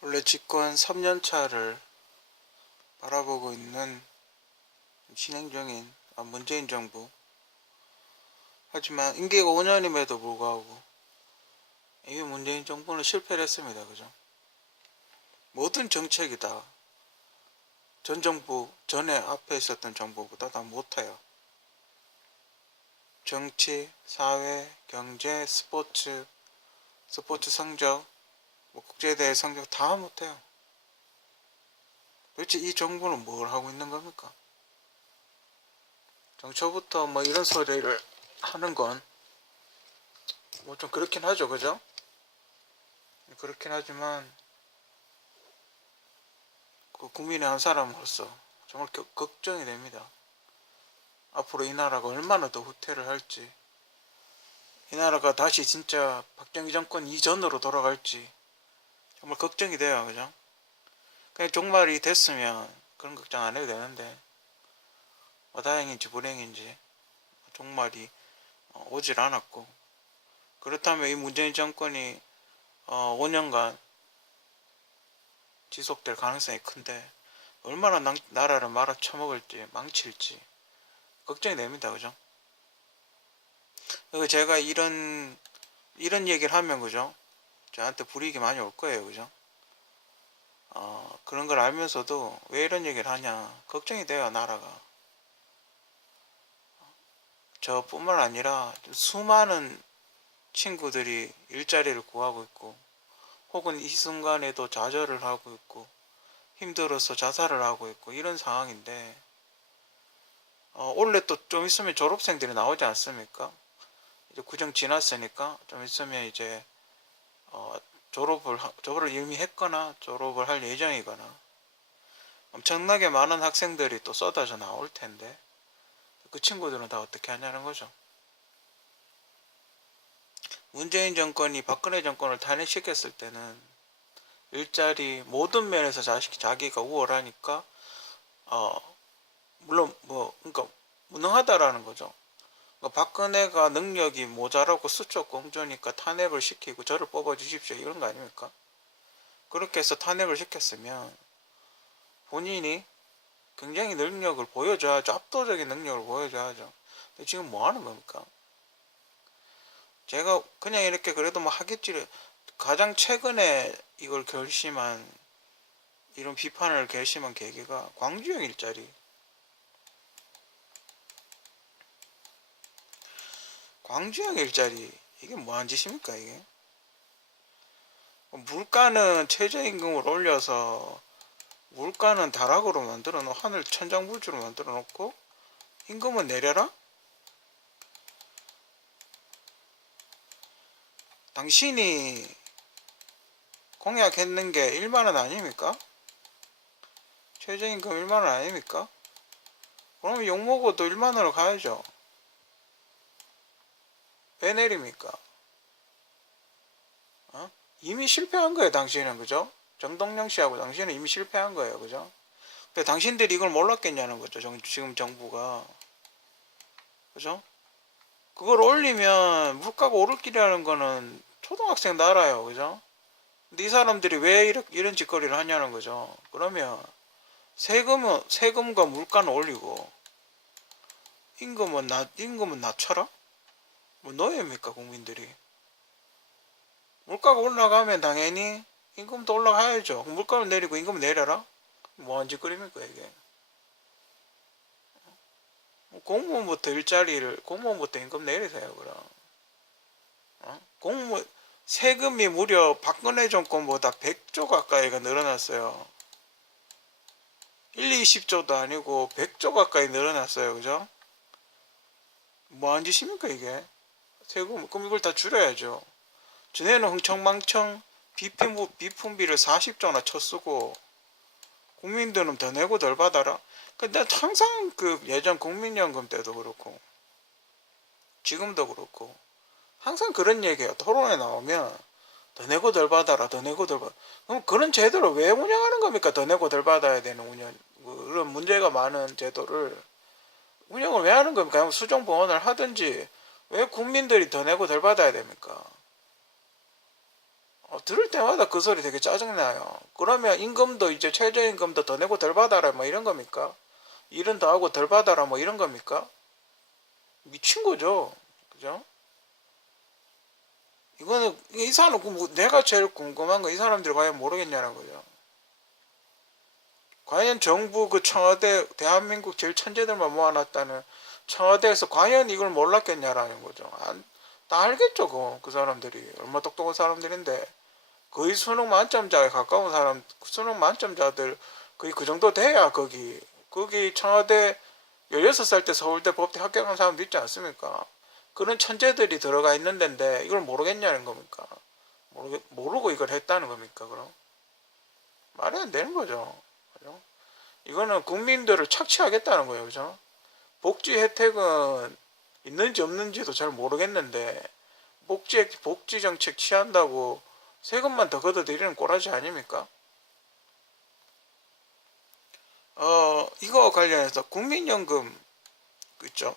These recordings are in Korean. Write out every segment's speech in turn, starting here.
원래 집권 3년차를 바라보고 있는 진행 중인 문재인 정부. 하지만 임기가 5년임에도 불구하고 이 문재인 정부는 실패를 했습니다. 그죠? 모든 정책이 다 전 정부, 전에 앞에 있었던 정부보다 다 못해요. 정치, 사회, 경제, 스포츠 성적, 국제대회 성적 다 못해요. 도대체 이 정부는 뭘 하고 있는 겁니까? 정초부터 이런 소리를 하는 건 좀 그렇긴 하죠. 그죠? 그렇긴 하지만 국민의 한 사람으로서 정말 걱정이 됩니다. 앞으로 이 나라가 얼마나 더 후퇴를 할지, 이 나라가 다시 진짜 박정희 정권 이전으로 돌아갈지 정말 걱정이 돼요. 그죠? 그냥 종말이 됐으면 그런 걱정 안 해도 되는데 다행인지 불행인지 종말이 오질 않았고, 그렇다면 이 문재인 정권이 5년간 지속될 가능성이 큰데 얼마나 나라를 말아 쳐먹을지 망칠지 걱정이 됩니다. 그죠? 그리고 제가 이런 얘기를 하면 그죠? 저한테 불이익이 많이 올 거예요. 그죠? 그런 걸 알면서도 왜 이런 얘기를 하냐 걱정이 돼요. 나라가 저뿐만 아니라 수많은 친구들이 일자리를 구하고 있고, 혹은 이 순간에도 좌절을 하고 있고 힘들어서 자살을 하고 있고 이런 상황인데, 원래 또 좀 있으면 졸업생들이 나오지 않습니까? 이제 구정 지났으니까 좀 있으면 이제 졸업을 이미 했거나 졸업을 할 예정이거나 엄청나게 많은 학생들이 또 쏟아져 나올 텐데 그 친구들은 다 어떻게 하냐는 거죠. 문재인 정권이 박근혜 정권을 탄핵시켰을 때는 일자리 모든 면에서 자기가 우월하니까 물론 그러니까 무능하다라는 거죠. 그러니까 박근혜가 능력이 모자라고 수적 공조니까 탄핵을 시키고 저를 뽑아주십시오 이런 거 아닙니까? 그렇게 해서 탄핵을 시켰으면 본인이 굉장히 능력을 보여줘야죠. 압도적인 능력을 보여줘야죠. 근데 지금 뭐 하는 겁니까? 제가 그냥 이렇게 그래도 하겠지를, 가장 최근에 이걸 결심한, 이런 비판을 결심한 계기가 광주형 일자리. 광주형 일자리 이게 뭐한 짓입니까 이게? 물가는 최저임금을 올려서 물가는 다락으로 만들어 놓고 하늘 천장불주로 만들어 놓고 임금은 내려라? 당신이 공약했는 게 1만원 아닙니까? 최저임금 1만원 아닙니까? 그러면 욕먹어도 1만원으로 가야죠. 왜 내립니까? 이미 실패한 거예요 당신은. 그죠? 정동영 씨하고 당신은 이미 실패한 거예요. 그죠? 근데 당신들이 이걸 몰랐겠냐는 거죠. 지금 정부가. 그죠? 그걸 올리면 물가가 오를 길이라는 거는 초등학생 알아요. 그죠? 근데 이 사람들이 왜 이런 짓거리를 하냐는 거죠. 그러면 세금과 물가는 올리고 임금은 낮춰라? 뭐 노예입니까 국민들이? 물가가 올라가면 당연히 임금도 올라가야죠. 물가를 내리고 임금 내려라? 뭐한 짓거리입니까 이게? 공무원부터 임금 내리세요 그럼. 공무원 세금이 무려 박근혜 정권보다 100조 가까이가 늘어났어요. 1, 20조도 아니고 100조 가까이 늘어났어요. 그죠? 뭐한 짓입니까 이게? 세금 그럼 이걸 다 줄여야죠. 전에는 흥청망청 비품비를 40조나 쳐쓰고 국민들은 더 내고 덜 받아라. 근데 항상 예전 국민연금 때도 그렇고 지금도 그렇고 항상 그런 얘기예요. 토론에 나오면 더 내고 덜 받아라, 더 내고 덜 받아. 그럼 그런 제도를 왜 운영하는 겁니까? 더 내고 덜 받아야 되는 그런 문제가 많은 제도를 운영을 왜 하는 겁니까? 수정 보완을 하든지 왜 국민들이 더 내고 덜 받아야 됩니까? 들을 때마다 그 소리 되게 짜증나요. 그러면 임금도 이제 최저임금도 더 내고 덜 받아라 뭐 이런 겁니까? 일은 더 하고 덜 받아라 뭐 이런 겁니까? 미친 거죠. 그죠? 이거는 이 사람 내가 제일 궁금한 거 이 사람들이 과연 모르겠냐는 거죠. 과연 정부 그 청와대 대한민국 제일 천재들만 모아놨다는 청와대에서 과연 이걸 몰랐겠냐라는 거죠. 다 알겠죠, 그 사람들이 얼마 똑똑한 사람들인데 거의 수능 만점자에 가까운 사람, 수능 만점자들 거의 그 정도 돼야 거기 청와대 16살 때 서울대 법대 합격한 사람도 있지 않습니까? 그런 천재들이 들어가 있는 데인데 이걸 모르겠냐는 겁니까? 모르고 이걸 했다는 겁니까? 그럼 말이 안 되는 거죠. 그죠? 이거는 국민들을 착취하겠다는 거예요. 그죠? 복지 혜택은 있는지 없는지도 잘 모르겠는데 복지 정책 취한다고 세금만 더 걷어들이는 꼬라지 아닙니까? 이거 관련해서 국민연금 있죠.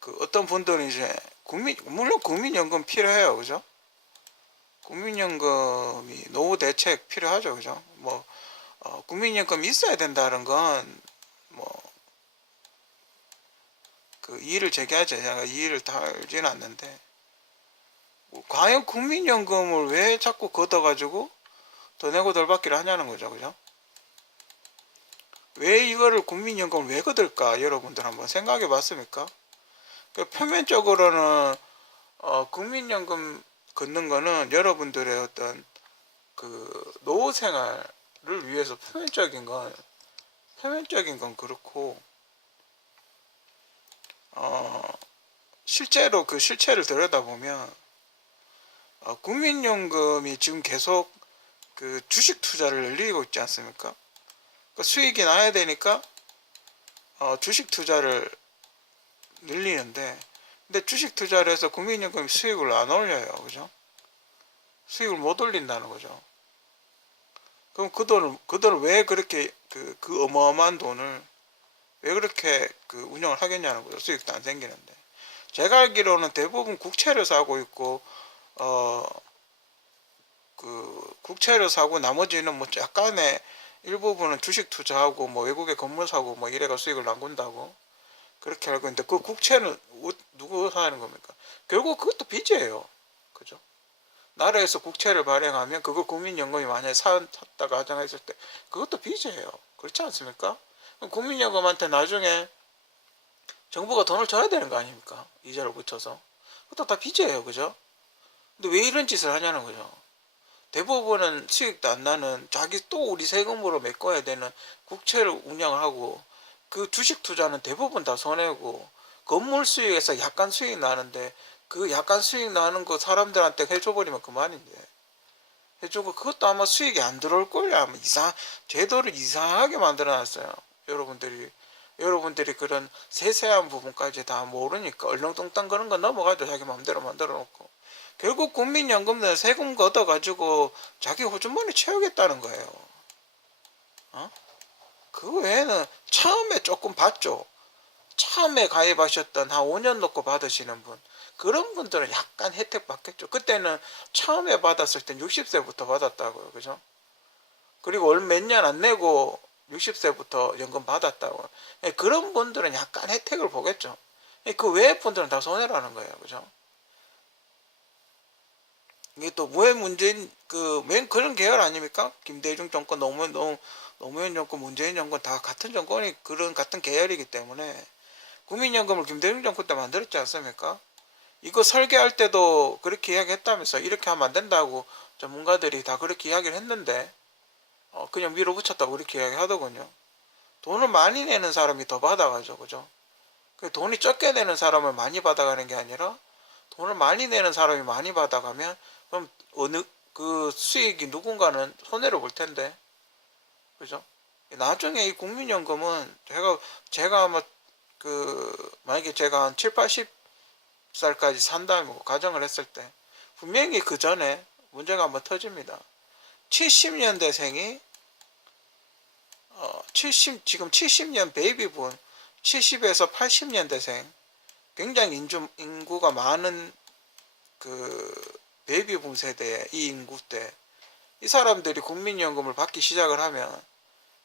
그 어떤 분들은 이제 물론 국민연금 필요해요. 그죠? 국민연금이 노후 대책 필요하죠. 그죠? 국민연금 있어야 된다는 건 뭐 그 이의를 제기하죠. 제가 이의를 달지는 않는데 과연 국민연금을 왜 자꾸 걷어가지고 더 내고 덜 받기를 하냐는 거죠. 그죠? 왜 이거를 국민연금을 왜 걷을까? 여러분들 한번 생각해 봤습니까? 표면적으로는 국민연금 걷는 거는 여러분들의 어떤 그 노후 생활을 위해서 표면적인 건 그렇고 실제로 그 실체를 들여다보면 국민연금이 지금 계속 그 주식 투자를 늘리고 있지 않습니까? 그 수익이 나야 되니까 주식 투자를 늘리는데 근데 주식 투자를 해서 국민연금이 수익을 안 올려요. 그죠? 수익을 못 올린다는 거죠. 그럼 그 돈을 왜 그렇게 그 어마어마한 돈을 왜 그렇게 운영을 하겠냐는 거죠. 수익도 안 생기는데. 제가 알기로는 대부분 국채를 사고 있고 국채를 사고 나머지는 뭐 약간의 일부분은 주식 투자하고 뭐 외국에 건물 사고 뭐 이래가 수익을 남군다고 그렇게 알고 있는데 그 국채는 누구 사는 겁니까? 결국 그것도 빚이에요. 그죠? 나라에서 국채를 발행하면 그걸 국민연금이 만약에 샀다가 하장했을 때 그것도 빚이에요. 그렇지 않습니까? 국민연금한테 나중에 정부가 돈을 줘야 되는 거 아닙니까? 이자를 붙여서. 그것도 다 빚이에요. 그죠? 근데 왜 이런 짓을 하냐는 거죠. 대부분은 수익도 안 나는 자기 또 우리 세금으로 메꿔야 되는 국채를 운영을 하고 그 주식 투자는 대부분 다 손해고 건물 수익에서 약간 수익 나는데 그 약간 수익 나는 거 사람들한테 해줘버리면 그만인데 해주고 그것도 아마 수익이 안 들어올 걸요. 아마 제도를 이상하게 만들어놨어요. 여러분들이 그런 세세한 부분까지 다 모르니까 얼렁뚱땅 그런 거 넘어가죠. 자기 마음대로 만들어 놓고 결국 국민연금은 세금 걷어가지고 자기 호주머니 채우겠다는 거예요. 그 외에는 처음에 조금 받죠. 처음에 가입하셨던 한 5년 놓고 받으시는 분 그런 분들은 약간 혜택 받겠죠. 그때는 처음에 받았을 땐 60세부터 받았다고요. 그죠? 그리고 몇 년 안 내고 60세부터 연금 받았다고. 그런 분들은 약간 혜택을 보겠죠. 그 외의 분들은 다 손해라는 거예요. 그죠? 이게 또 왜 문재인 맨 그런 계열 아닙니까? 김대중 정권, 노무현 정권, 문재인 정권 다 같은 정권이 그런 같은 계열이기 때문에 국민연금을 김대중 정권 때 만들었지 않습니까? 이거 설계할 때도 그렇게 이야기했다면서 이렇게 하면 안 된다고 전문가들이 다 그렇게 이야기를 했는데 그냥 밀어붙였다고 그렇게 이야기하더군요. 돈을 많이 내는 사람이 더 받아가죠. 그죠? 돈이 적게 내는 사람을 많이 받아가는 게 아니라 돈을 많이 내는 사람이 많이 받아가면 그럼 어느 그 수익이 누군가는 손해를 볼 텐데 그죠? 나중에 이 국민연금은 제가 아마 만약에 제가 한 7, 80살까지 산다면 가정을 했을 때 분명히 그 전에 문제가 한번 터집니다. 70년대생이 지금 70년 베이비붐 70에서 80년대생 굉장히 인구가 많은 베이비붐 세대, 이 인구 때 이 사람들이 국민연금을 받기 시작을 하면,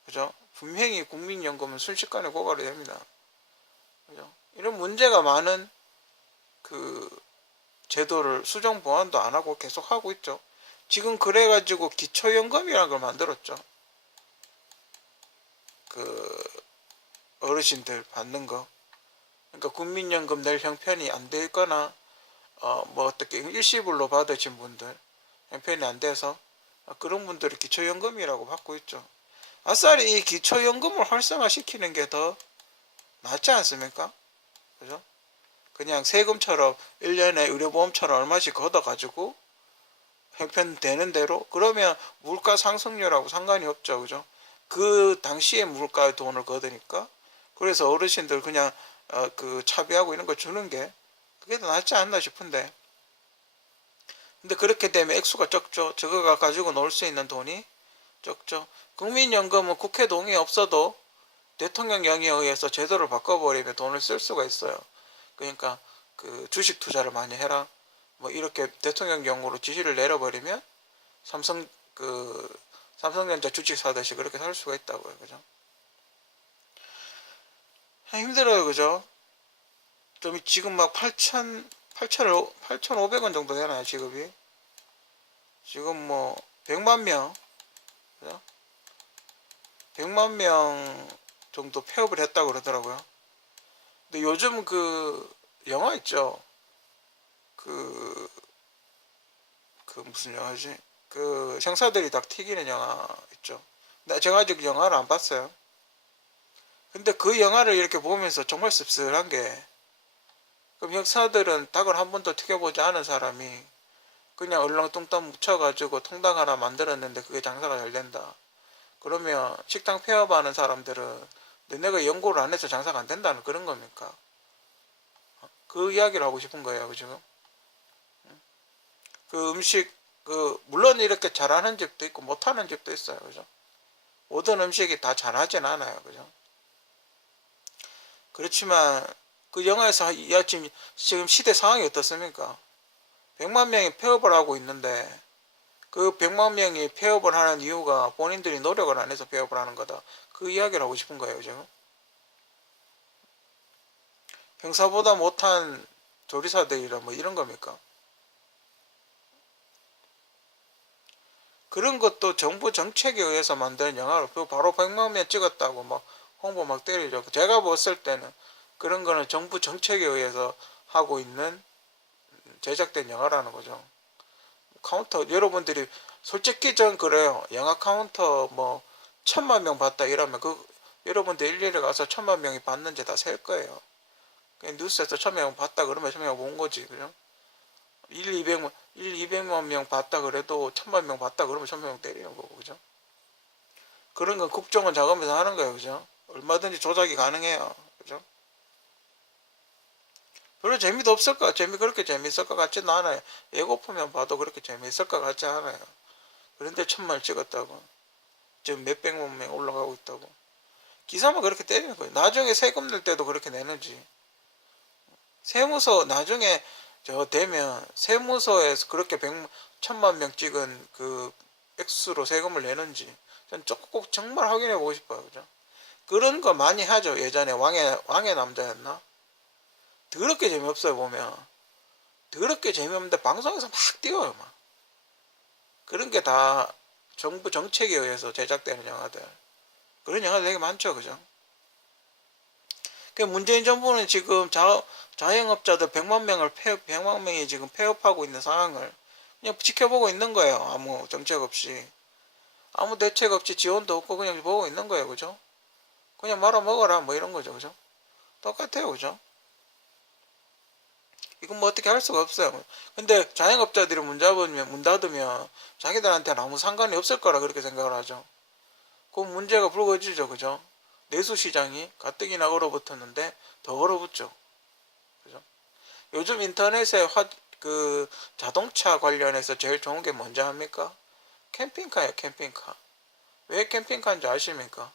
그죠? 분명히 국민연금은 순식간에 고갈이 됩니다. 그죠? 이런 문제가 많은 그 제도를 수정 보완도 안 하고 계속 하고 있죠. 지금 그래가지고 기초연금이라는 걸 만들었죠. 그 어르신들 받는 거. 그러니까 국민연금 낼 형편이 안 돼 있거나 뭐 어떻게 일시불로 받으신 분들 형편이 안 돼서 그런 분들이 기초연금이라고 받고 있죠. 아싸리 이 기초연금을 활성화시키는 게 더 낫지 않습니까? 그죠? 그냥 세금처럼 1년에 의료보험처럼 얼마씩 걷어가지고 형편 되는 대로 그러면 물가 상승률하고 상관이 없죠. 그죠? 그 당시에 물가에 돈을 걷으니까 그래서 어르신들 그냥 그 차비하고 이런 거 주는 게 그게 더 낫지 않나 싶은데 근데 그렇게 되면 액수가 적죠. 저거가 가지고 놀 수 있는 돈이 적죠. 국민연금은 국회 동의 없어도 대통령령에 의해서 제도를 바꿔버리면 돈을 쓸 수가 있어요. 그러니까 그 주식 투자를 많이 해라. 뭐 이렇게 대통령령으로 지시를 내려버리면 삼성전자 주식 사듯이 그렇게 살 수가 있다고요. 그죠? 힘들어요. 그죠? 좀 지금 막 8,500원 정도 되나요, 지급이? 지금 뭐 100만 명, 그죠? 100만 명 정도 폐업을 했다고 그러더라고요. 근데 요즘 그 영화 있죠. 그 무슨 영화지? 그 형사들이 다 튀기는 영화 있죠. 근데 제가 아직 영화를 안 봤어요. 근데 그 영화를 이렇게 보면서 정말 씁쓸한 게 그럼 형사들은 닭을 한 번도 튀겨보지 않은 사람이 그냥 얼렁뚱땅 묻혀가지고 통닭 하나 만들었는데 그게 장사가 잘 된다. 그러면 식당 폐업하는 사람들은 너네가 연구를 안 해서 장사가 안 된다는 그런 겁니까? 그 이야기를 하고 싶은 거예요, 지금. 그 음식, 물론 이렇게 잘하는 집도 있고 못하는 집도 있어요, 그죠? 모든 음식이 다 잘하진 않아요, 그죠? 그렇지만 그 영화에서 지금 시대 상황이 어떻습니까? 100만 명이 폐업을 하고 있는데 그 100만 명이 폐업을 하는 이유가 본인들이 노력을 안 해서 폐업을 하는 거다. 그 이야기를 하고 싶은 거예요, 지금. 형사보다 못한 조리사들이라 뭐 이런 겁니까? 그런 것도 정부 정책에 의해서 만든 영화로 바로 100만 명 찍었다고 막 홍보 막 때리죠. 제가 봤을 때는 그런 거는 정부 정책에 의해서 하고 있는 제작된 영화라는 거죠. 카운터 여러분들이 솔직히 전 그래요. 영화 카운터 뭐 1,000만 명 봤다 이러면 그 여러분들 일일이 가서 1,000만 명이 봤는지 다 셀 거예요. 뉴스에서 1,000명 봤다 그러면 1,000명 본 거지, 그죠? 200만 명 봤다 그래도 1,000만 명 봤다 그러면 1,000명 때리는 거고, 그죠? 그런 건 국정원 작업에서 하는 거예요, 그죠? 얼마든지 조작이 가능해요, 그죠? 별로 재미도 없을 것, 그렇게 재밌을 것 같지는 않아요. 예고편만 봐도 그렇게 재밌을 것 같지 않아요. 그런데 1,000만을 찍었다고. 지금 몇백만 명 올라가고 있다고. 기사만 그렇게 때리는 거예요. 나중에 세금 낼 때도 그렇게 내는지. 세무서 나중에 저 되면 세무서에서 그렇게 1,000만 명 찍은 그 액수로 세금을 내는지 전 꼭 정말 확인해 보고 싶어요. 그죠? 그런 거 많이 하죠. 예전에 왕의 남자였나? 더럽게 재미없어요, 보면. 더럽게 재미없는데 방송에서 막 띄워요, 막. 그런 게 다 정부 정책에 의해서 제작되는 영화들. 그런 영화들 되게 많죠, 그죠? 그 문재인 정부는 지금 자영업자들 100만 명이 지금 폐업하고 있는 상황을 그냥 지켜보고 있는 거예요. 아무 정책 없이. 아무 대책 없이 지원도 없고 그냥 보고 있는 거예요. 그죠? 그냥 말아먹어라. 뭐 이런 거죠. 그죠? 똑같아요. 그죠? 이건 뭐 어떻게 할 수가 없어요. 근데 자영업자들이 문 닫으면 자기들한테는 아무 상관이 없을 거라 그렇게 생각을 하죠. 그 문제가 불거지죠. 그죠? 내수시장이 가뜩이나 얼어붙었는데 더 얼어붙죠. 그죠? 요즘 인터넷에 자동차 관련해서 제일 좋은 게 뭔지 합니까? 캠핑카예요, 캠핑카. 왜 캠핑카인지 아십니까?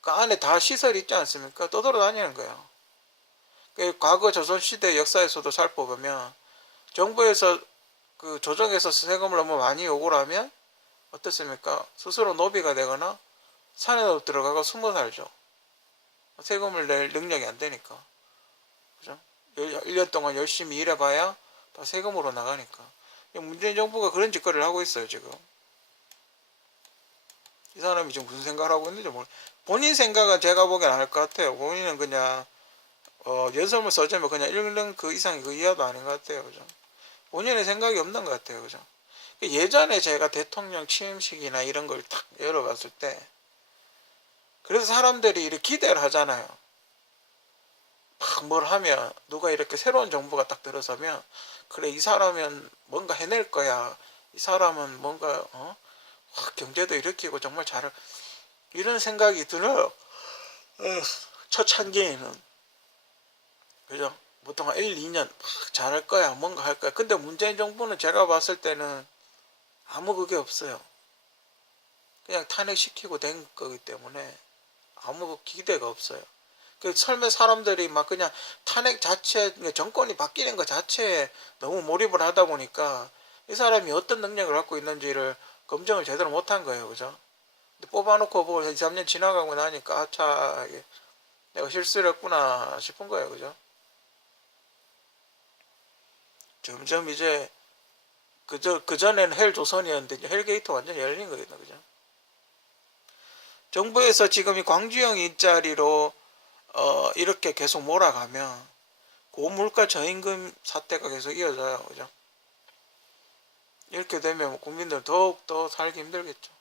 그 안에 다 시설이 있지 않습니까? 떠돌아다니는 거예요. 그 과거 조선시대 역사에서도 살펴보면 정부에서 그 조정해서 세금을 너무 많이 요구를 하면 어떻습니까? 스스로 노비가 되거나 산에 들어가고 숨어 살죠. 세금을 낼 능력이 안 되니까. 그죠? 1년 동안 열심히 일해봐야 다 세금으로 나가니까. 문재인 정부가 그런 짓거리를 하고 있어요, 지금. 이 사람이 지금 무슨 생각을 하고 있는지 모르. 본인 생각은 제가 보기엔 안 할 것 같아요. 본인은 그냥 연설문 써주면 그냥 읽는 그 이상이 그 이하도 아닌 것 같아요, 그죠? 본인의 생각이 없는 것 같아요, 그죠? 예전에 제가 대통령 취임식이나 이런 걸 딱 열어봤을 때, 그래서 사람들이 이렇게 기대를 하잖아요. 막 뭘 하면, 누가 이렇게 새로운 정부가 딱 들어서면, 그래, 이 사람은 뭔가 해낼 거야. 이 사람은 뭔가, 경제도 일으키고 정말 잘할, 이런 생각이 들어요. 첫 참기에는. 그죠? 보통 한 1, 2년 막 잘할 거야. 뭔가 할 거야. 근데 문재인 정부는 제가 봤을 때는 아무 그게 없어요. 그냥 탄핵시키고 된 거기 때문에 아무 기대가 없어요. 그 설마 사람들이 막 그냥 탄핵 자체, 정권이 바뀌는 것 자체에 너무 몰입을 하다 보니까 이 사람이 어떤 능력을 갖고 있는지를 검증을 제대로 못한 거예요. 그죠? 근데 뽑아놓고 보고 2, 3년 지나가고 나니까 아차, 내가 실수를 했구나 싶은 거예요. 그죠? 점점 이제 그전에는 헬조선이었는데 이제 헬게이트 완전히 열린 거거든요. 그죠? 정부에서 지금 이 광주형 일자리로 이렇게 계속 몰아가면 고물가 저임금 사태가 계속 이어져요. 그죠? 이렇게 되면 국민들 더욱더 살기 힘들겠죠.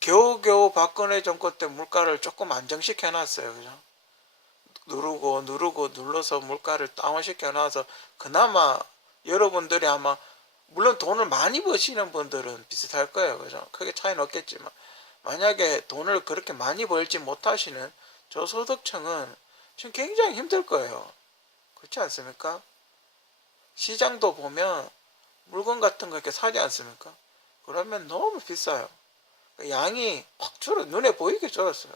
겨우겨우 박근혜 정권 때 물가를 조금 안정시켜 놨어요. 그죠? 누르고 눌러서 물가를 다운시켜 놔서 그나마 여러분들이 아마 물론 돈을 많이 버시는 분들은 비슷할 거예요. 그죠? 크게 차이는 없겠지만 만약에 돈을 그렇게 많이 벌지 못하시는 저소득층은 지금 굉장히 힘들 거예요. 그렇지 않습니까? 시장도 보면 물건 같은 거 이렇게 사지 않습니까? 그러면 너무 비싸요. 양이 확 줄어, 눈에 보이게 줄었어요.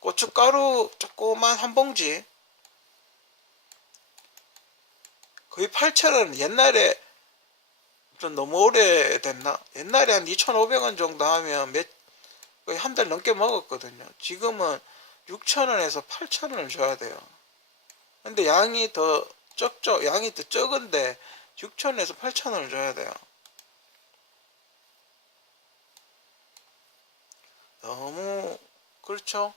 고춧가루 조그만 한 봉지 거의 8,000원. 옛날에 좀 너무 오래됐나? 옛날에 한 2,500원 정도 하면 거의 한 달 넘게 먹었거든요. 지금은 6,000원에서 8,000원을 줘야 돼요. 근데 양이 더 적죠. 양이 더 적은데 6,000원에서 8,000원을 줘야 돼요. 너무 그렇죠.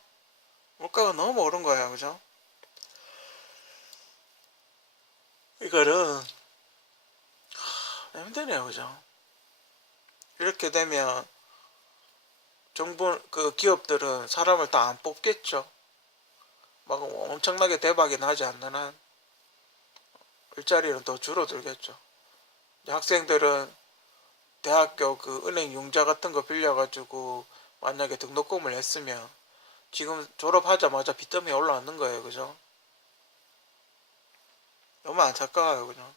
물가가 너무 오른 거예요. 그죠? 이거는 힘드네요. 그죠? 이렇게 되면 정부 그 기업들은 사람을 다 안 뽑겠죠. 막 엄청나게 대박이 나지 않는 한 일자리는 더 줄어들겠죠. 학생들은 대학교 그 은행 융자 같은 거 빌려가지고 만약에 등록금을 냈으면 지금 졸업하자마자 빚더미에 올라왔는 거예요. 그죠? 너무 안타까워요. 그죠?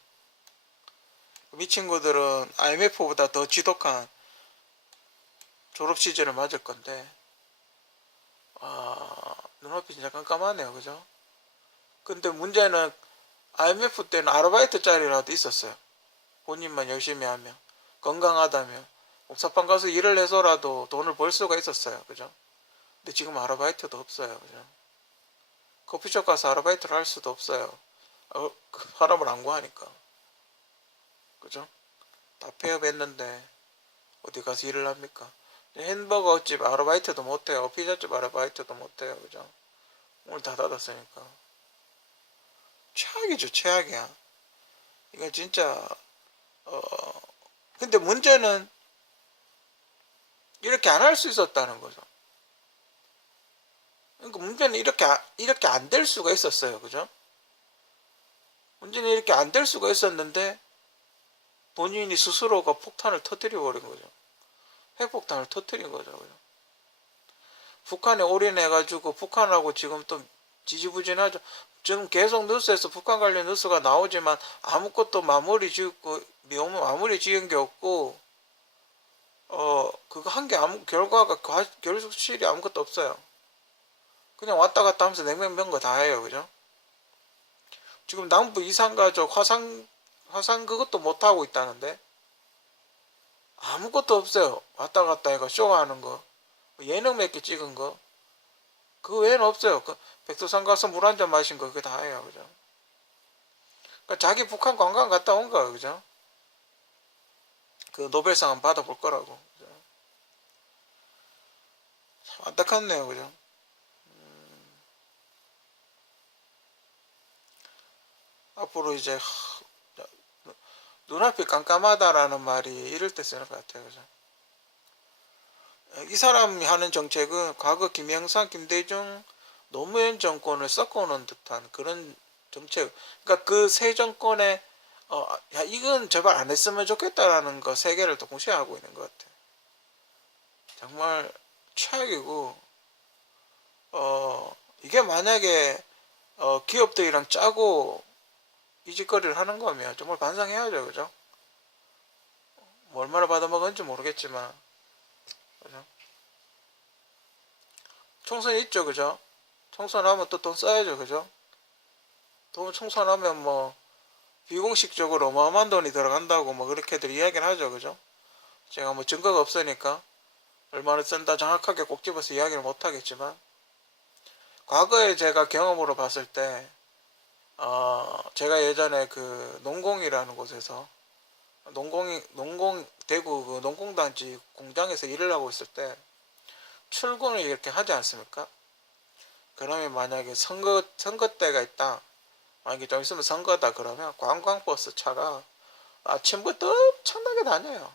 이 친구들은 IMF보다 더 지독한 졸업 시즌을 맞을 건데 눈앞이 진짜 깜깜하네요. 그죠? 근데 문제는 IMF 때는 아르바이트 자리라도 있었어요. 본인만 열심히 하면 건강하다면 옥사판 가서 일을 해서라도 돈을 벌 수가 있었어요. 그죠? 근데 지금 아르바이트도 없어요. 그죠? 커피숍 가서 아르바이트를 할 수도 없어요. 그 사람을 안 구하니까. 그죠? 다 폐업했는데 어디 가서 일을 합니까? 햄버거 집 아르바이트도 못해요. 피자집 아르바이트도 못해요. 그죠? 오늘 다 닫았으니까. 최악이죠. 최악이야. 이거 진짜 근데 문제는 이렇게 안 할 수 있었다는 거죠. 그러니까 문제는 이렇게 안 될 수가 있었어요. 그죠? 문제는 이렇게 안 될 수가 있었는데 본인이 스스로가 폭탄을 터뜨려 버린 거죠. 핵폭탄을 터뜨린 거죠. 그죠? 북한에 올인해가지고 북한하고 지금 또 지지부진하죠. 지금 계속 뉴스에서 북한 관련 뉴스가 나오지만 아무것도 마무리 지은 게 없고 그거 한 게 결과가 결실이 아무것도 없어요. 그냥 왔다 갔다 하면서 냉면병거 다 해요. 그죠? 지금 남부 이산가족 화상 화상 그것도 못하고 있다는데 아무것도 없어요. 왔다 갔다 해가 쇼하는 거 예능 몇 개 찍은 거 그 외에는 없어요. 그 백두산 가서 물 한 잔 마신 거 그게 다예요. 그죠? 그러니까 자기 북한 관광 갔다 온 거야. 그죠? 그 노벨상 한번 받아볼 거라고. 그죠? 참 안타깝네요. 그죠? 앞으로 이제 눈앞이 깜깜하다라는 말이 이럴 때 쓰는 것 같아요. 그죠? 이 사람이 하는 정책은 과거 김영삼, 김대중, 노무현 정권을 섞어놓은 듯한 그런 정책. 그러니까 그 세 정권의 야 이건 제발 안 했으면 좋겠다라는 거 세 개를 동시에 하고 있는 것 같아요. 정말 최악이고 이게 만약에 기업들이랑 짜고 이 짓거리를 하는 거면 정말 반성해야죠. 그죠? 뭐 얼마나 받아먹었는지 모르겠지만 그죠? 총선 있죠. 그죠? 총선하면 또 돈 써야죠. 그죠? 돈 총선하면 뭐 비공식적으로 어마어마한 돈이 들어간다고 뭐 그렇게들 이야기를 하죠. 그죠? 제가 뭐 증거가 없으니까 얼마나 쓴다 정확하게 꼭 집어서 이야기를 못 하겠지만 과거에 제가 경험으로 봤을 때 제가 예전에 그 농공이라는 곳에서 대구 그 농공단지 공장에서 일을 하고 있을 때 출근을 이렇게 하지 않습니까? 그러면 만약에 선거 때가 있다. 만약에 좀 있으면 선거다 그러면 관광버스 차가 아침부터 엄청나게 다녀요.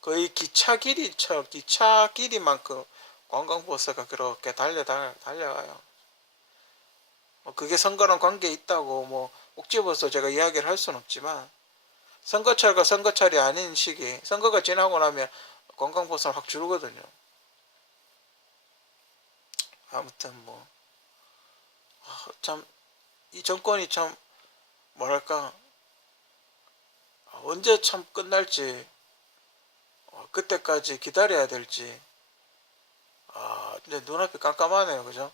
거의 기차 길이만큼 관광버스가 그렇게 달려가요. 그게 선거랑 관계 있다고 뭐 꼭 집어서 제가 이야기를 할 수는 없지만 선거철과 선거철이 아닌 시기 선거가 지나고 나면 관광버스는 확 줄거든요. 아무튼 뭐 참 이 정권이 참 뭐랄까 언제 참 끝날지 그때까지 기다려야 될지 이제 눈앞이 깜깜하네요. 그죠?